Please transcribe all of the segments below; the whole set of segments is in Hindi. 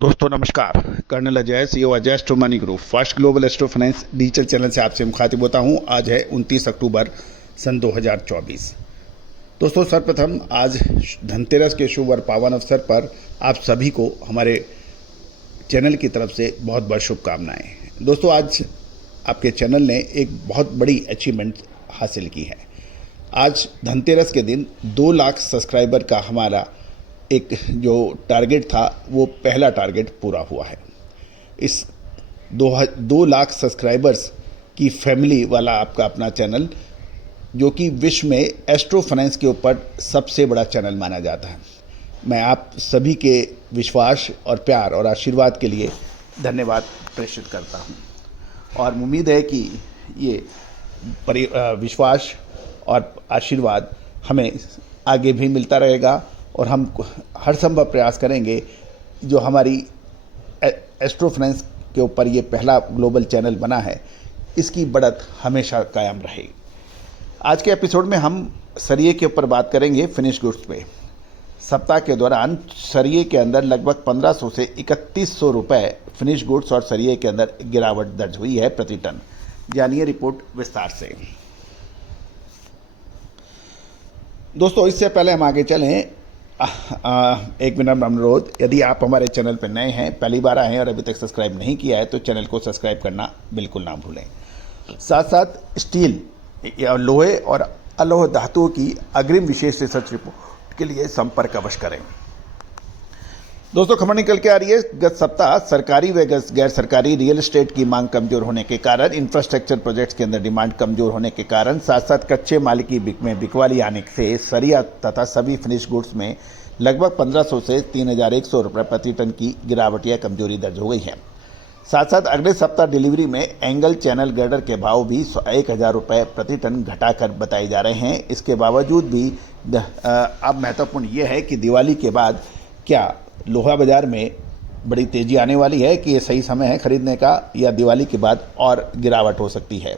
दोस्तों नमस्कार। Colonel Ajay, CEO Ajay astro money group first global astro finance digital channel से आपसे मुखातिब होता हूं। आज है 29 अक्टूबर सन 2024। दोस्तों सर्वप्रथम आज धनतेरस के शुभ और पावन अवसर पर आप सभी को हमारे चैनल की तरफ से बहुत बहुत शुभकामनाएं। दोस्तों आज आपके चैनल ने एक बहुत बड़ी अचीवमेंट हासिल की है। आज धनतेरस के दिन 2 लाख सब्सक्राइबर का हमारा एक जो टारगेट था वो पहला टारगेट पूरा हुआ है। इस 2 लाख सब्सक्राइबर्स की फैमिली वाला आपका अपना चैनल, जो कि विश्व में एस्ट्रो फाइनेंस के ऊपर सबसे बड़ा चैनल माना जाता है, मैं आप सभी के विश्वास और प्यार और आशीर्वाद के लिए धन्यवाद प्रेषित करता हूं। और उम्मीद है कि ये विश्वास और आशीर्वाद हमें आगे भी मिलता रहेगा और हम हर संभव प्रयास करेंगे जो हमारी एस्ट्रो फाइनेंस के ऊपर ये पहला ग्लोबल चैनल बना है, इसकी बढ़त हमेशा कायम रहे। आज के एपिसोड में हम सरिये के ऊपर बात करेंगे, फिनिश गुड्स पे। सप्ताह के दौरान सरिये के अंदर लगभग 1500 से 3100 रुपये फिनिश गुड्स और सरिये के अंदर गिरावट दर्ज हुई है प्रति टन। जानिए रिपोर्ट विस्तार से। दोस्तों इससे पहले हम आगे चलें, एक विनम्र अनुरोध, यदि आप हमारे चैनल पर नए हैं, पहली बार आए हैं और अभी तक सब्सक्राइब नहीं किया है तो चैनल को सब्सक्राइब करना बिल्कुल ना भूलें। साथ साथ स्टील या लोहे और अलोह धातुओं की अग्रिम विशेष रिसर्च रिपोर्ट के लिए संपर्क अवश्य करें। दोस्तों खबर निकल के आ रही है, गत सप्ताह सरकारी व गैर सरकारी रियल एस्टेट की मांग कमजोर होने के कारण, इंफ्रास्ट्रक्चर प्रोजेक्ट्स के अंदर डिमांड कमजोर होने के कारण, साथ साथ कच्चे माल की में बिकवाली आने से सरिया तथा सभी फिनिश गुड्स में लगभग 1500 से 3100 रुपये प्रति टन की गिरावट या कमजोरी दर्ज हो गई है। साथ साथ अगले सप्ताह डिलीवरी में एंगल चैनल गर्डर के भाव भी 1000 रुपये प्रति टन घटाकर बताए जा रहे हैं। इसके बावजूद भी अब महत्वपूर्ण ये है कि दिवाली के बाद क्या लोहा बाजार में बड़ी तेजी आने वाली है कि ये सही समय है खरीदने का, या दिवाली के बाद और गिरावट हो सकती है।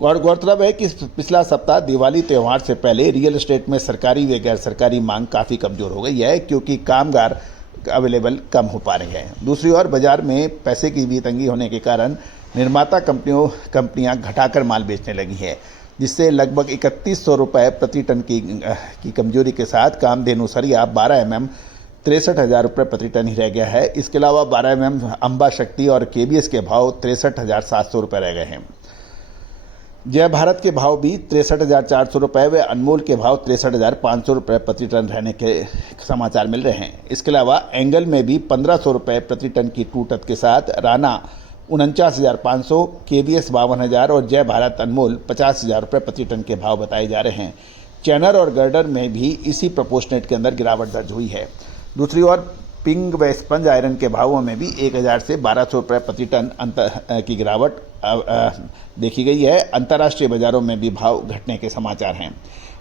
गौरतलब है कि पिछला सप्ताह दिवाली त्यौहार से पहले रियल एस्टेट में सरकारी व गैर सरकारी मांग काफ़ी कमज़ोर हो गई है, क्योंकि कामगार अवेलेबल कम हो पा रहे हैं। दूसरी ओर बाजार में पैसे की भी तंगी होने के कारण निर्माता कंपनियां घटाकर माल बेचने लगी है, जिससे लगभग 3100 रुपये प्रति टन की कमजोरी के साथ कामधेनु सरिया 12 mm 63,000 रुपये प्रति टन ही रह गया है। इसके अलावा 12 mm अंबा शक्ति और केबीएस के भाव 63,700 रुपये रह गए हैं। जय भारत के भाव भी 63,400 रुपये व अनमोल के भाव 63,500 रुपये प्रति टन रहने के समाचार मिल रहे हैं। इसके अलावा एंगल में भी 1500 रुपये प्रति टन की टूटत के साथ राना 49,500, केबीएस 52,000 और जय भारत अनमोल 50,000 रुपये प्रति टन के भाव बताए जा रहे हैं। चैनर और गर्डर में भी इसी प्रोपोर्शनेट के अंदर गिरावट दर्ज हुई है। दूसरी ओर पिंग व स्पंज आयरन के भावों में भी 1000 से 1200 रुपये प्रति टन की गिरावट देखी गई है। अंतर्राष्ट्रीय बाजारों में भी भाव घटने के समाचार हैं,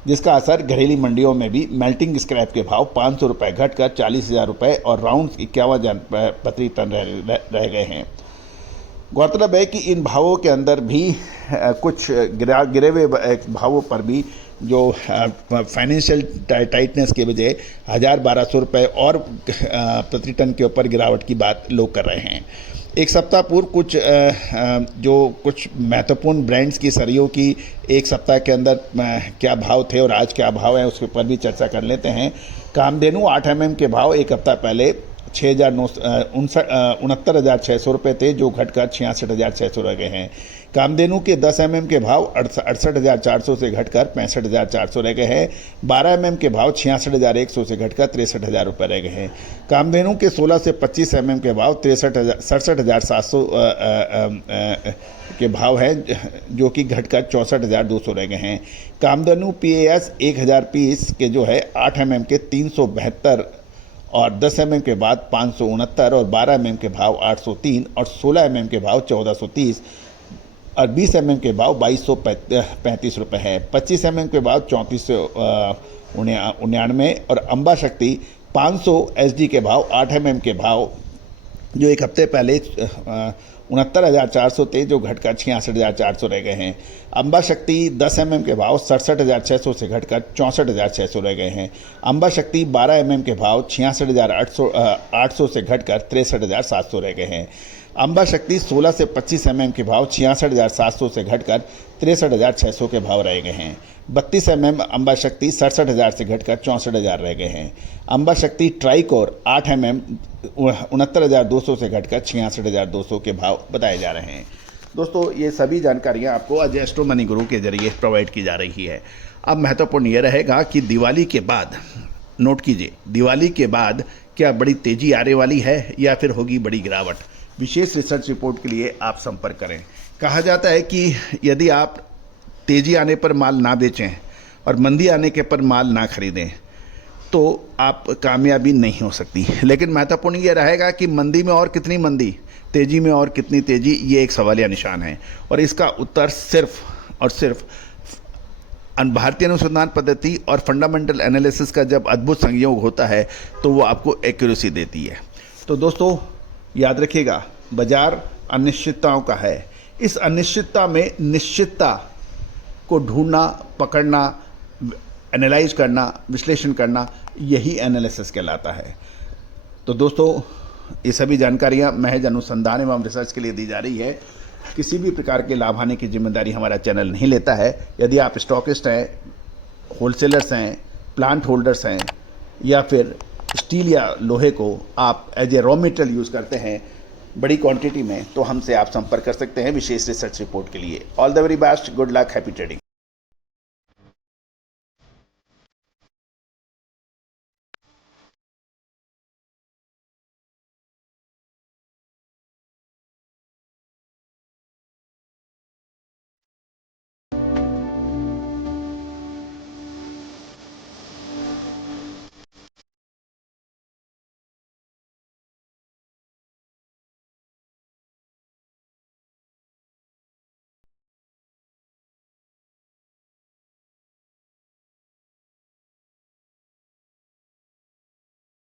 जिसका असर घरेलू मंडियों में भी मेल्टिंग स्क्रैप के भाव 500 रुपये घटकर 40,000 रुपये और राउंड 51,000 प्रति टन रह गए हैं। गौरतलब है कि इन भावों के अंदर भी कुछ गिरे हुए भावों पर भी जो फाइनेंशियल टाइटनेस के वजह 1,000-1,200 रुपये और प्रति टन के ऊपर गिरावट की बात लोग कर रहे हैं। एक सप्ताह पूर्व कुछ महत्वपूर्ण ब्रांड्स की सरियों की एक सप्ताह के अंदर क्या भाव थे और आज क्या भाव है, उसके ऊपर भी चर्चा कर लेते हैं। कामधेनु 8 mm के भाव एक हफ्ता पहले 69,600 रुपये थे, जो घटकर 66,600 रह गए हैं। कामधेनु के 10 mm के भाव 68,400 से घटकर 65,400 रह गए हैं। 12 mm के भाव 66,100 से घटकर 63,000 रुपये रह गए हैं। कामधेनु के 16 से 25 mm के भाव 67,700 के भाव हैं, जो कि घटकर 64,200 रह गए हैं। कामधेनु PAS 1000 पीस के जो है 8 mm के 372 और 10 mm के बाद 569 और 12 mm के भाव 803 और 16 mm के भाव 1430 और 20 mm के भाव 2235 रुपये है। 25 mm के भाव 3499 और अंबा शक्ति 500 SD के भाव 8 mm के भाव जो एक हफ्ते पहले 69,400 थे जो घटकर 66,400 रह गए हैं। अम्बा शक्ति 10 mm के भाव 67,600 से घटकर 64,600 रह गए हैं। अम्बा शक्ति 12 mm के भाव 66,800 से घटकर 63,700 रह गए हैं। अम्बा शक्ति 16 से 25 mm के भाव 66,700 से घटकर 63,600 के भाव रह गए हैं। 32 mm अम्बा शक्ति 67,000 से घटकर 64,000 रह गए हैं। अम्बा शक्ति ट्राइकोर 8 mm 69,200 से घटकर 66,200 के भाव बताए जा रहे हैं। दोस्तों ये सभी जानकारियां आपको अजय एस्ट्रो मनी गुरु के जरिए प्रोवाइड की जा रही है। अब महत्वपूर्ण ये रहेगा कि दिवाली के बाद, नोट कीजिए, दिवाली के बाद क्या बड़ी तेजी आने वाली है या फिर होगी बड़ी गिरावट। विशेष रिसर्च रिपोर्ट के लिए आप संपर्क करें। कहा जाता है कि यदि आप तेजी आने पर माल ना बेचें और मंदी आने के पर माल ना खरीदें तो आप कामयाबी नहीं हो सकती। लेकिन महत्वपूर्ण ये रहेगा कि मंदी में और कितनी मंदी, तेजी में और कितनी तेजी, ये एक सवालिया निशान है। और इसका उत्तर सिर्फ और सिर्फ भारतीय अनुसंधान पद्धति और फंडामेंटल एनालिसिस का जब अद्भुत संयोग होता है तो वो आपको एक्यूरेसी देती है। तो दोस्तों याद रखिएगा, बाजार अनिश्चितताओं का है। इस अनिश्चितता में निश्चितता को ढूंढना, पकड़ना, एनालाइज करना, विश्लेषण करना, यही एनालिसिस कहलाता है। तो दोस्तों ये सभी जानकारियां महज अनुसंधान एवं रिसर्च के लिए दी जा रही है। किसी भी प्रकार के लाभ हानि की जिम्मेदारी हमारा चैनल नहीं लेता है। यदि आप स्टॉकिस्ट हैं, होलसेलर्स हैं, प्लांट होल्डर्स हैं या फिर स्टील या लोहे को आप as a raw material use करते हैं बड़ी क्वांटिटी में, तो हमसे आप संपर्क कर सकते हैं विशेष रिसर्च रिपोर्ट के लिए। All the very best, good luck, happy trading.